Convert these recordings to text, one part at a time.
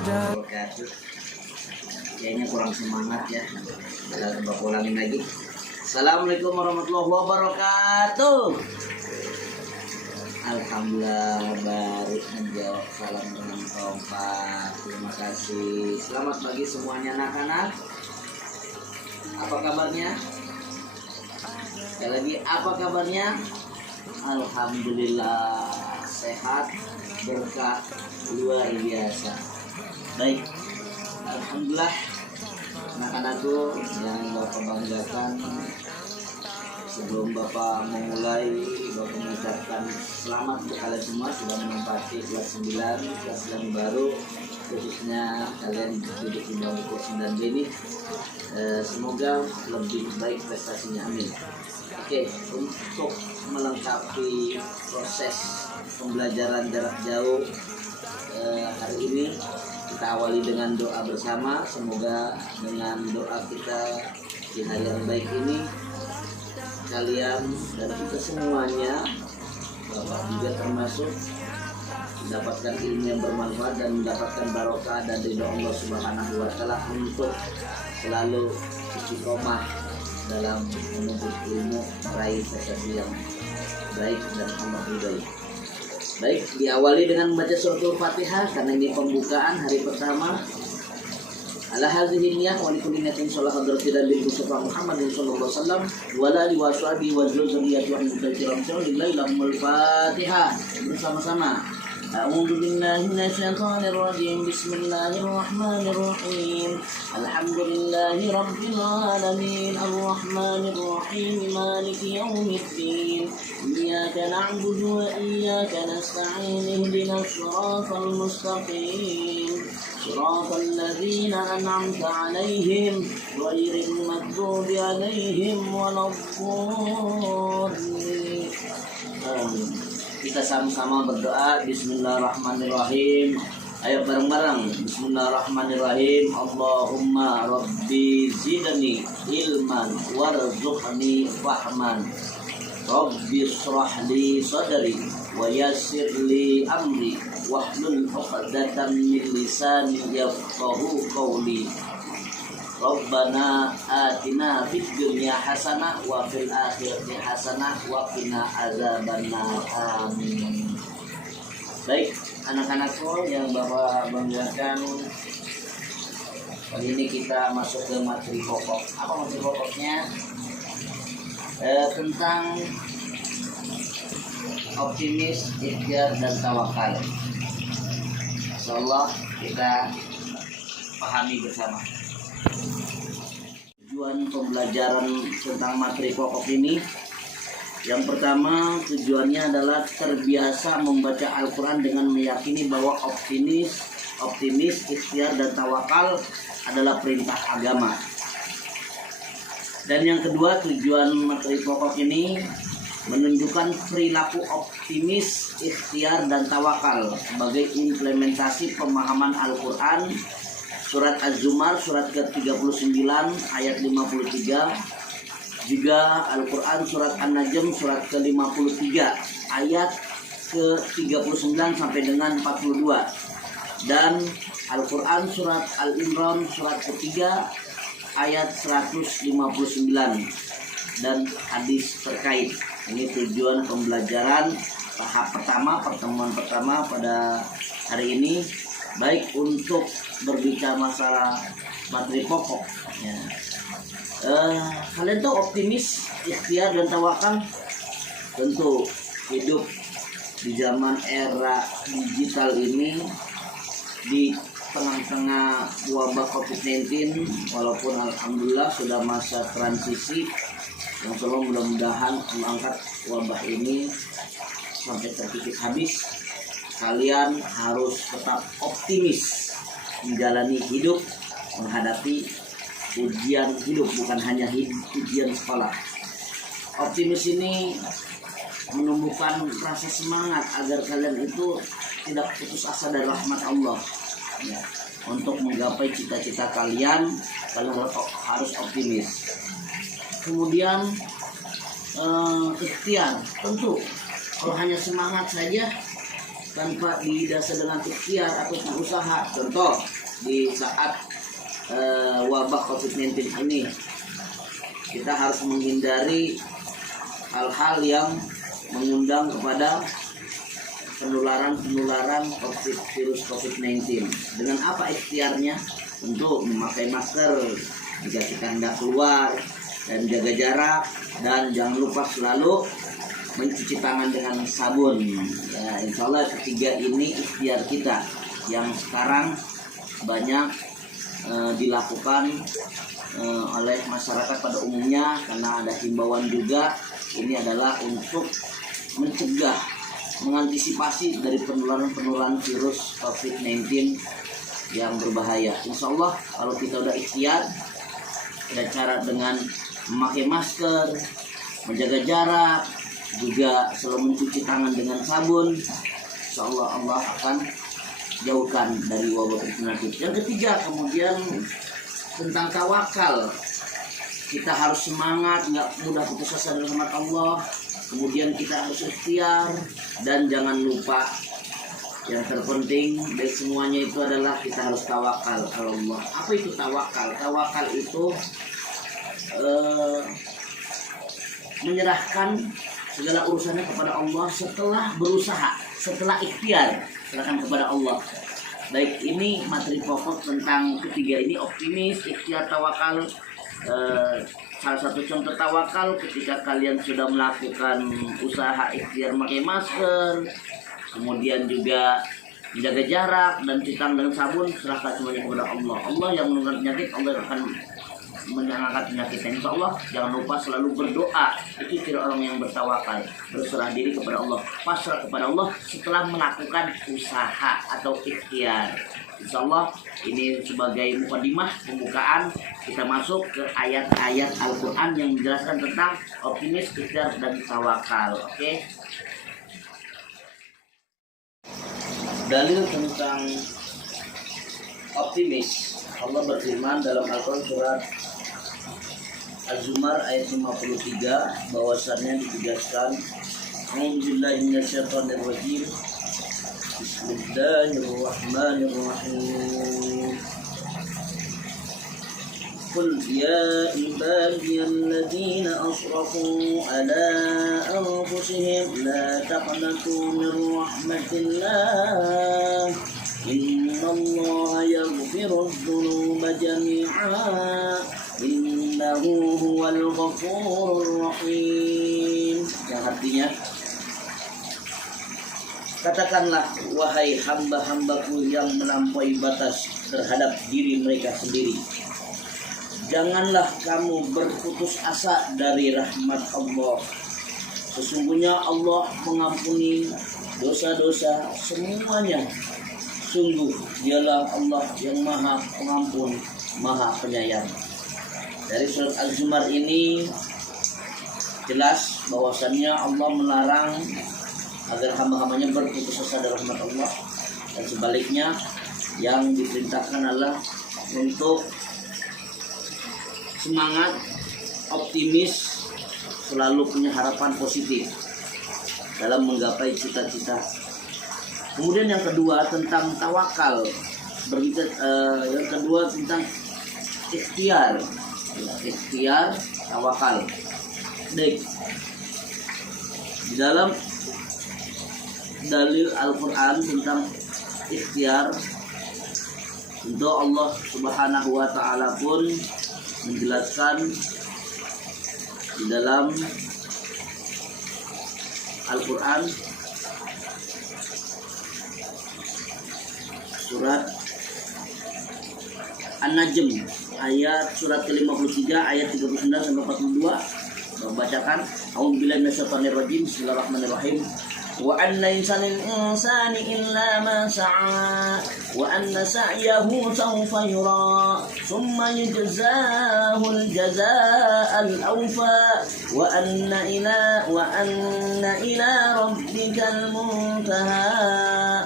wabarakatuh. Kayaknya kurang semangat ya. Kita coba ulangin lagi. Assalamualaikum warahmatullahi wabarakatuh. Alhamdulillah baru menjawab salam dengan kompak. Terima kasih. Selamat pagi semuanya anak-anak. Apa kabarnya? Sekali lagi, apa kabarnya? Alhamdulillah sehat, berkah luar biasa. Baik, alhamdulillah anak-anakku yang Bapak banggakan. Sebelum Bapak memulai, Bapak mengucapkan selamat untuk kalian semua sudah menempati kelas 9, kelas yang baru, khususnya kalian duduk di bangku kelas 9 ini. Semoga lebih baik prestasinya, amin. Oke, untuk melengkapi proses pembelajaran jarak jauh hari ini, kita awali dengan doa bersama. Semoga dengan doa kita di hari yang baik ini, kalian dan kita semuanya, Bapak juga termasuk, mendapatkan ilmu yang bermanfaat dan mendapatkan barokah dan ridho Allah Subhanahu wa Ta'ala untuk selalu istiqomah dalam menuntut ilmu, meraih prestasi yang baik dan Allah ridhoi. Baik, diawali dengan membaca suratul Fatihah karena ini pembukaan hari pertama. Ala hadhihi niyyah wa likulli niyatin shalah hadratil nabi Mustafa Muhammadin sallallahu alaihi wasallam wa la alihi wa sahbihi wa dzurriyyati wa hidayah lillahi lahumul Fatihah. Bersama-sama. A'udzu billahi minasyaitonir rajim. Bismillahirrahmanirrahim. Alhamdulillahi rabbil alamin arrahmanir rahim maliki yaumiddin. Iyyaka na'budu wa iyyaka nasta'in ihdinas shiratal mustaqim. Shiratal ladzina an'amta 'alaihim ghairil maghdubi 'alaihim waladdallin. Amin. Kita sama-sama berdoa. Bismillahirrahmanirrahim. Ayo bareng-bareng. Bismillahirrahmanirrahim. Allahumma rabbi zidni ilman warzuqni fahman. Rabbi shrah li sadri wa yassir li amri wahlul 'uqdatam min lisani yafqahu qawli. Rabbana atina fid dunya hasanah wa fil akhirati hasanah wa qina adzabannar. Amin. Baik, anak-anakku yang Bapak banggakan, kali ini kita masuk ke materi pokok. Apa materi pokoknya? Tentang optimis, ikhtiar, dan tawakal. Insyaallah kita pahami bersama. Tujuan pembelajaran tentang materi pokok ini, yang pertama tujuannya adalah terbiasa membaca Al-Quran dengan meyakini bahwa optimis, ikhtiar, dan tawakal adalah perintah agama. Dan yang kedua, tujuan materi pokok ini menunjukkan perilaku optimis, ikhtiar, dan tawakal sebagai implementasi pemahaman Al-Quran. Surat Az-Zumar surat ke-39 ayat 53, juga Al-Quran surat An-Najm surat ke-53 ayat ke-39 sampai dengan 42, dan Al-Quran surat Al-Imran surat ke-3 ayat 159, dan hadis terkait. Ini tujuan pembelajaran tahap pertama, pertemuan pertama pada hari ini, baik untuk berbicara masalah materi pokok ya. Kalian tahu optimis, ikhtiar, dan tawakal? Tentu hidup di zaman era digital ini, di tengah-tengah wabah COVID-19, walaupun alhamdulillah sudah masa transisi, yang selalu mudah-mudahan mengangkat wabah ini sampai tertitik habis. Kalian harus tetap optimis menjalani hidup, menghadapi ujian hidup, bukan hanya ujian sekolah. Optimis ini menumbuhkan rasa semangat agar kalian itu tidak putus asa dari rahmat Allah ya. Untuk menggapai cita-cita kalian harus optimis. Kemudian ikhtiar, tentu kalau hanya semangat saja tanpa didasar dengan ikhtiar atau usaha. Contoh di saat wabah COVID-19 ini, kita harus menghindari hal-hal yang mengundang kepada penularan virus COVID-19. Dengan apa ikhtiarnya? Untuk memakai masker jika kita hendak keluar, dan jaga jarak, dan jangan lupa selalu mencuci tangan dengan sabun. Ya, insya Allah ketiga ini ikhtiar kita yang sekarang banyak dilakukan oleh masyarakat pada umumnya, karena ada himbauan juga. Ini adalah untuk mencegah, mengantisipasi dari penularan virus COVID-19 yang berbahaya. Insya Allah kalau kita udah ikhtiar, ada cara dengan memakai masker, menjaga jarak, juga selalu mencuci tangan dengan sabun. Insya Allah Allah akan jauhkan dari wabah penyakit. Yang ketiga kemudian tentang tawakal. Kita harus semangat, nggak mudah putus asa dari rahmat Allah. Kemudian kita harus ikhtiar, dan jangan lupa yang terpenting dari semuanya itu adalah kita harus tawakal Allah. Apa itu tawakal? Tawakal itu menyerahkan segala urusannya kepada Allah setelah berusaha, setelah ikhtiar, serahkan kepada Allah. Baik, ini materi pokok tentang ketiga ini, optimis, ikhtiar, tawakal. Salah satu contoh tawakal ketika kalian sudah melakukan usaha ikhtiar memakai masker, kemudian juga menjaga jarak dan cuci tangan dengan sabun, serahkan semuanya kepada Allah. Allah yang menurunkan penyakit, Allah akan mengangkat penyakitnya. Insya Allah jangan lupa selalu berdoa. Itu ciri orang yang bertawakal, berserah diri kepada Allah, pasrah kepada Allah setelah melakukan usaha atau ikhtiar. Insya Allah ini sebagai mukadimah, pembukaan, kita masuk ke ayat-ayat Al-Quran yang menjelaskan tentang optimis, ikhtiar, dan tawakal. Oke? Dalil tentang optimis, Allah berfirman dalam Al-Quran surat Az-Zumar ayat 53, bahwasannya ditegaskan, A'udzubillahi minasyaitonirrajim, Bismillahirrahmanirrahim. Qul ya ibadiyalladzina asrafu ala anfusihim la taqnatu min rahmatillah innallaha yaghfiru dzunuba jami'a innahu huwal ghafurur rahim. Yang artinya, katakanlah wahai hamba-hambaku yang melampaui batas terhadap diri mereka sendiri, janganlah kamu berputus asa dari rahmat Allah. Sesungguhnya Allah mengampuni dosa-dosa semuanya. Sungguh dialah Allah yang maha pengampun, maha penyayang. Dari surat Al-Zumar ini jelas bahwasannya Allah melarang agar hamba-hambanya berputus asa dari rahmat Allah, dan sebaliknya yang diperintahkan adalah untuk semangat, optimis, selalu punya harapan positif dalam menggapai cita-cita. Kemudian yang kedua tentang tawakal, yang kedua tentang ikhtiar, tawakal. Baik, di dalam dalil Al-Quran tentang ikhtiar, untuk Allah Subhanahu wa Ta'ala pun menjelaskan di dalam Al-Quran surat An-Najm ayat surat ke-53 ayat 39 sampai 42. Bacakan, A'udzubillahi minasyaitonir rajim. Bismillahirrahmanirrahim. Wa anna insanil insani illa ma sa'a wa anna sa'yahu sawfa yura thumma yujzahu al-jazaa'al awfa wa anna ila rabbikal muntaha.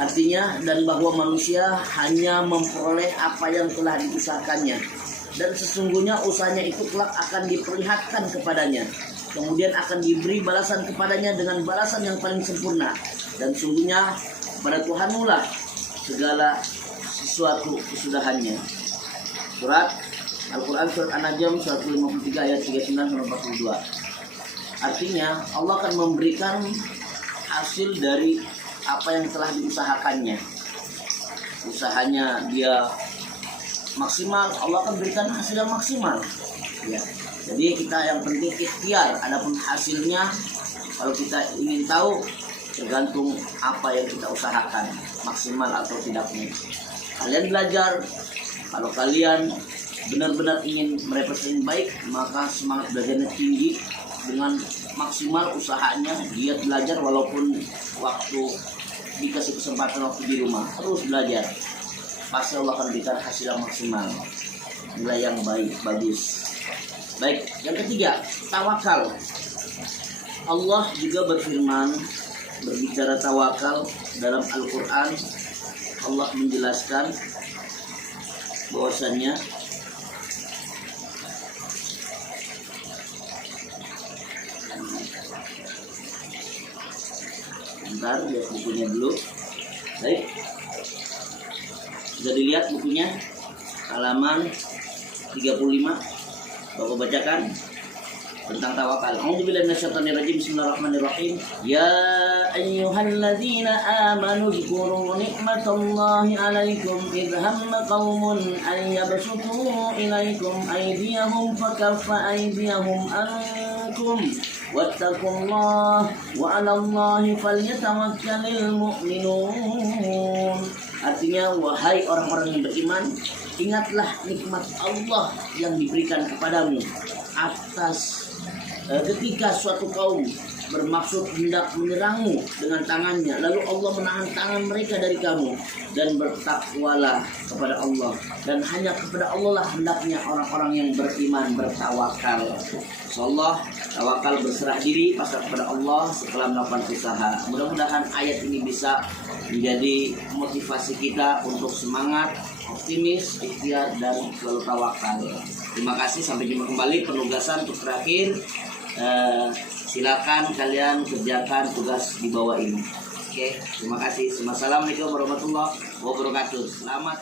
Artinya, dan bahwa manusia hanya memperoleh apa yang telah diusahakannya, dan sesungguhnya usahanya itu kelak akan diperlihatkan kepadanya, kemudian akan diberi balasan kepadanya dengan balasan yang paling sempurna. dan sungguhnya pada Tuhanmu lah segala sesuatu kesudahannya. Surat Al-Quran surat An-Najm surat 53 ayat 39-42. Artinya Allah akan memberikan hasil dari apa yang telah diusahakannya. Usahanya dia maksimal, Allah akan berikan hasil yang maksimal. Ya. Jadi kita yang penting ikhtiar. Adapun hasilnya, kalau kita ingin tahu, tergantung apa yang kita usahakan, maksimal atau tidaknya. Kalian belajar, kalau kalian benar-benar ingin merepresentasi baik, maka semangat belajarnya tinggi dengan maksimal usahanya, giat belajar walaupun waktu dikasih kesempatan waktu di rumah, terus belajar. Pasti Allah akan berikan hasil yang maksimal, nilai yang baik, bagus. Baik, yang ketiga, tawakal. Allah juga berfirman, berbicara tawakal dalam Al-Quran. Allah menjelaskan bahwasannya bentar, lihat bukunya dulu. Baik, sudah dilihat bukunya, halaman 35. Bapak bacakan tentang tawakal. A'udzubillahi minasyaitonirrajim. Bismillahirrahmanirrahim. Ya ayyuhalladzina amanu dzkuru nikmatallahi 'alaikum idh hamma qaumun an yabsutu ilaikum aydiyahum fakaffa aydiyahum ankum wattaqullaha wa 'alallahi falyatawakkalul mu'minun. Artinya, wahai orang-orang yang beriman, ingatlah nikmat Allah yang diberikan kepadamu atas ketika suatu kaum bermaksud hendak menyerangmu dengan tangannya, lalu Allah menahan tangan mereka dari kamu, dan bertakwalah kepada Allah, dan hanya kepada Allah lah hendaknya orang-orang yang beriman bertawakal. Insyaallah tawakal, berserah diri, pasrah kepada Allah setelah melakukan usaha. Mudah-mudahan ayat ini bisa menjadi motivasi kita untuk semangat, optimis, ikhtiar, dan selalu tawakal. Terima kasih, sampai jumpa kembali. Penugasan untuk terakhir, silakan kalian kerjakan tugas di bawah ini. Oke, terima kasih. Assalamualaikum warahmatullahi wabarakatuh. Selamat